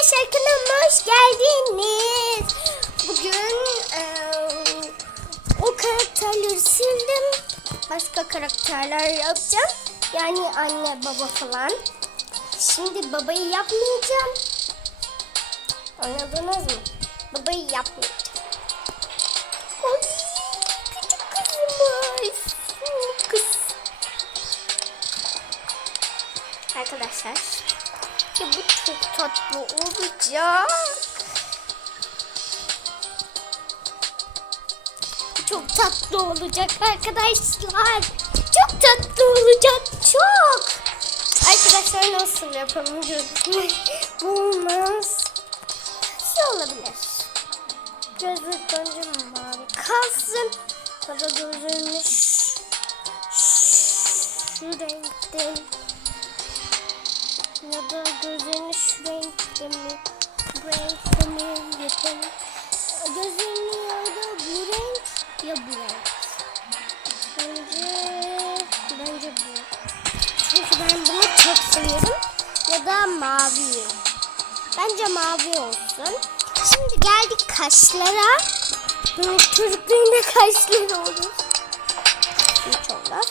Arkadaşlar hoş geldiniz. Bugün eee, o karakterleri sildim. Başka karakterler yapacağım. Yani anne baba falan. Şimdi babayı yapmayacağım. Anladınız mı? Babayı yapmayacağım. Oy, küçük kızımız. Kız. Arkadaşlar. Çok tatlı olacak. Çok tatlı olacak arkadaşlar. Çok tatlı olacak çok. Arkadaşlar nasıl yapalım gözünü? Bu olmaz. Şey olabilir. Gözlük önce mavi kalsın. Sonra gözünü şu, şu renkten ya da gözlerini şu renkte mi bu renkte mi yapalım. Gözlerini ya da bu renk ya bu renk. Bence bence bu. Çünkü ben bunu çok seviyorum. Ya da mavi. Bence mavi olsun. Şimdi geldik kaşlara. Böyle çocukların da kaşları olur. Hiç olmaz.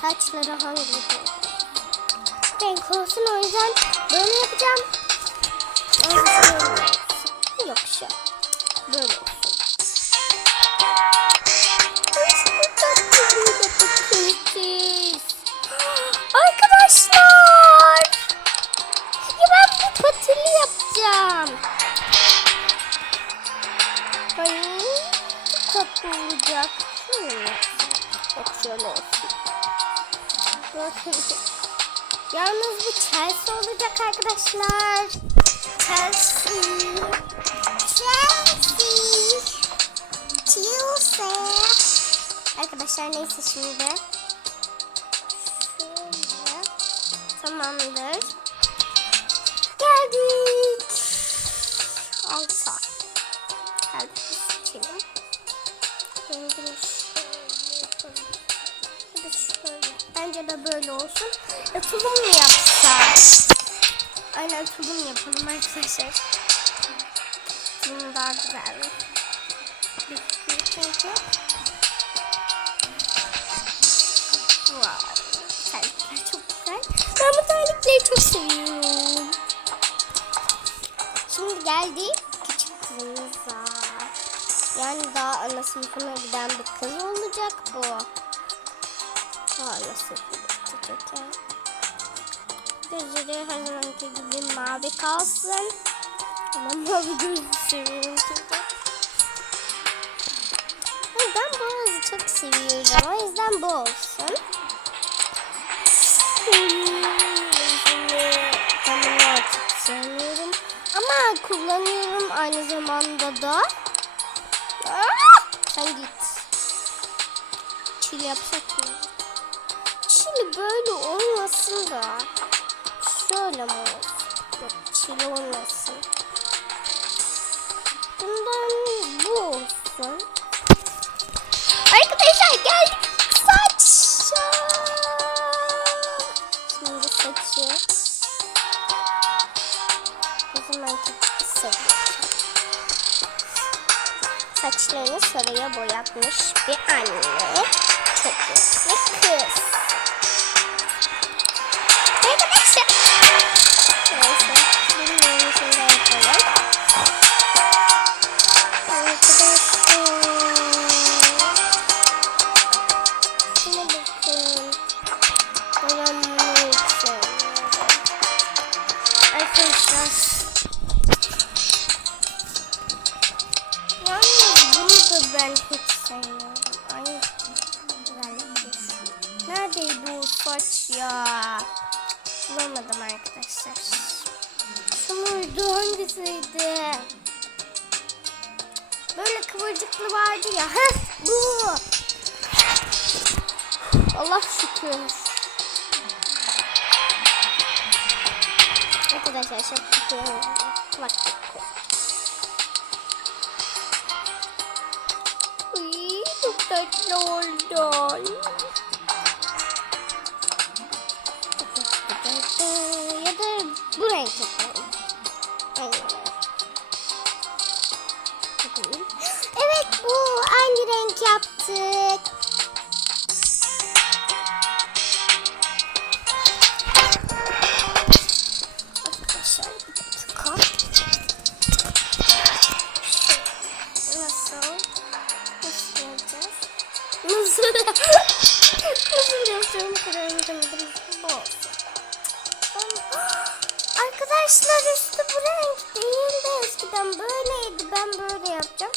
Saçları hangi renk? Renk olsun o yüzden böyle yapacağım. Yok şu. Böyle olsun. Arkadaşlar. Ya ben bu patili yapacağım. Ay tatlı olacak. Yapsam. Yok şöyle olsun. Bakın. Yalnız bu Chelsea olacak arkadaşlar. Chelsea. Chelsea. Chelsea. Arkadaşlar neyse şimdi. Şöyle. Tamamdır. Geldik. Alta. Kalbi seçelim. Rengini şöyle Bence de böyle olsun. Ya tulum mu yapsak? Aynen tulum yapalım arkadaşlar. Tulum daha güzel. Çünkü. Wow. Terlikler çok güzel. Ben bu terlikleri çok seviyorum. Şimdi geldik küçük kızımıza. Yani daha ana sınıfına giden bir kız olacak bu. Sınıfına gidecek ya. Gözleri her zamanki gibi mavi kalsın. Ama mavi gözü seviyorum çünkü. Ben boğazı çok seviyorum. O yüzden bu olsun. Bunu artık sevmiyorum. Ama kullanıyorum aynı zamanda da. Aa, sen git. Çil yapsak mı? Böyle olmasın da. Şöyle mi olsun? Yok çil olmasın. Bundan bu olsun. Arkadaşlar geldik saça. Şimdi saçı. O zaman. Saçlarını sarıya boyatmış bir anne. Çok yaşlı kız. Arkadaşlar. Neyse. Bilmiyorum şimdi yapalım. Arkadaşlar. Şuna bakın. Ben bunu sevmiyorum. Arkadaşlar. Ben hiç sevmiyorum. Ay. Neredeydi o saç ya? Bulamadım arkadaşlar. Şu muydu hangisiydi? Böyle kıvırcıklı vardı ya. Heh bu. Allah şükür. Arkadaşlar şapkı Bak. Uy, çok tatlı oldu. Yaptık. Arkadaşlar bir dakika. Nasıl? Nasıl yapacağız? Nasıl? Bu Arkadaşlar üstü bu renk değildi. Eskiden böyleydi. Ben böyle yapacağım.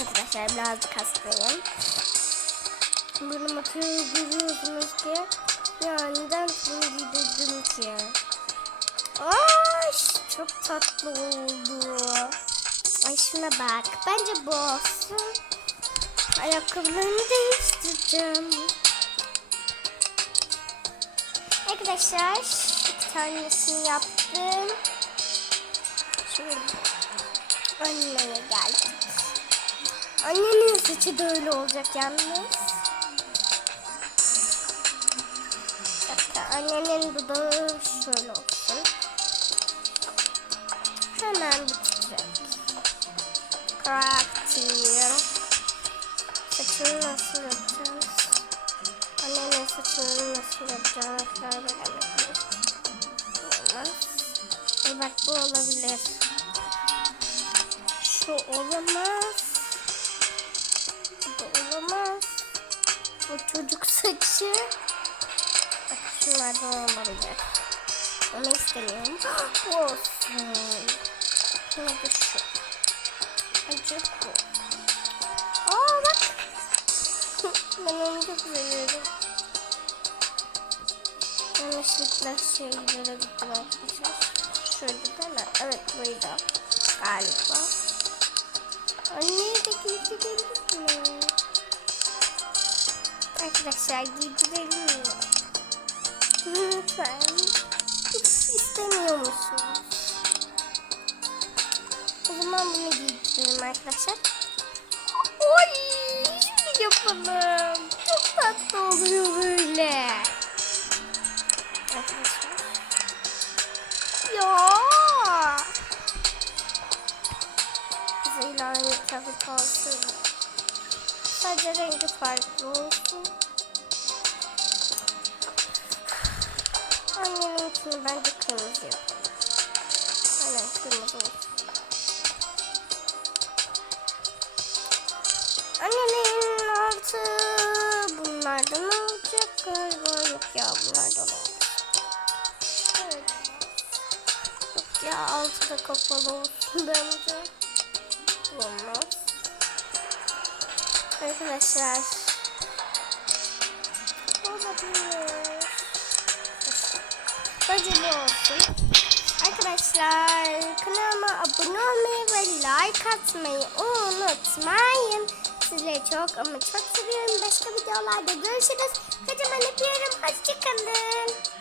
Arkadaşlar birazcık hastayım. Burnum akıyor görüyorsunuz ki. Yani neden bunu giydirdim ki? Ay çok tatlı oldu. Ay şuna bak. Bence bu olsun. Ayakkabılarımı değiştireceğim. Arkadaşlar tanesini yaptım. Şimdi anneye geldik. Annenin saçı da öyle olacak yalnız. Hatta annenin dudağı şöyle olsun. Hemen bitecek. Karakter. Saçını nasıl yapacağız? Annenin saçını nasıl yapacağını karar veremedim. Bak bu olabilir. Şu olamaz. Bu olamaz. Bu çocuk saçı. Bak şunlardan olabilir. Onu istemiyorum. Bu olsun. Şuna da şu. Acı bu. Aa bak. ben onu çok seviyorum. Yanlışlıkla şeylere gittim arkadaşlar. Şöyle değil mi? Evet buydu. Galiba. Anne de giydirelim mi? Arkadaşlar giydirelim mi? Lütfen. Hiç istemiyor musunuz? O zaman bunu giydirelim arkadaşlar. Oy! Yapalım. Çok tatlı oluyor böyle. Arkadaşlar. Kalsın. Sadece rengi farklı olsun. Anneninkini bence kırmızı yapalım. Aynen kırmızı olsun. Annenin altı bunlardan olacak galiba. Yok ya bunlardan olacak. Evet. Yok ya altı da kapalı olsun bence. Olmaz. Arkadaşlar. Olabilir. Bence bu olsun. Arkadaşlar kanalıma abone olmayı ve like atmayı unutmayın. Sizleri çok ama çok seviyorum. Başka videolarda görüşürüz. Kocaman öpüyorum. Hoşçakalın.